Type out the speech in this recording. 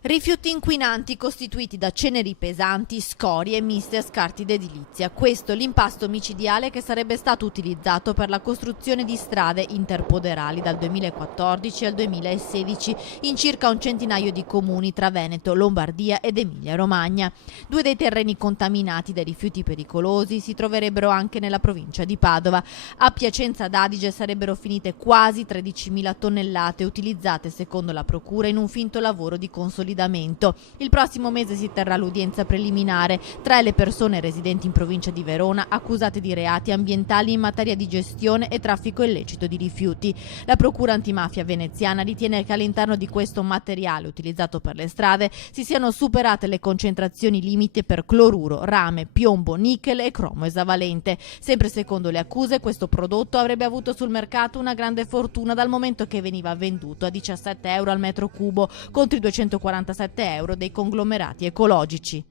Rifiuti inquinanti costituiti da ceneri pesanti, scorie miste a scarti d'edilizia. Questo l'impasto micidiale che sarebbe stato utilizzato per la costruzione di strade interpoderali dal 2014 al 2016 in circa un centinaio di comuni tra Veneto, Lombardia ed Emilia-Romagna. Due dei terreni contaminati dai rifiuti pericolosi si troverebbero anche nella provincia di Padova. A Piacenza d'Adige sarebbero finite quasi 13.000 tonnellate utilizzate secondo la procura in un finto lavoro di consolidamento. Il prossimo mese si terrà l'udienza preliminare tra le persone residenti in provincia di Verona accusate di reati ambientali in materia di gestione e traffico illecito di rifiuti. La procura antimafia veneziana ritiene che all'interno di questo materiale utilizzato per le strade si siano superate le concentrazioni limite per cloruro, rame, piombo, nickel e cromo esavalente. Sempre secondo le accuse, questo prodotto avrebbe avuto sul mercato una grande fortuna dal momento che veniva venduto a 17 euro al metro cubo contro i 247 euro dei conglomerati ecologici.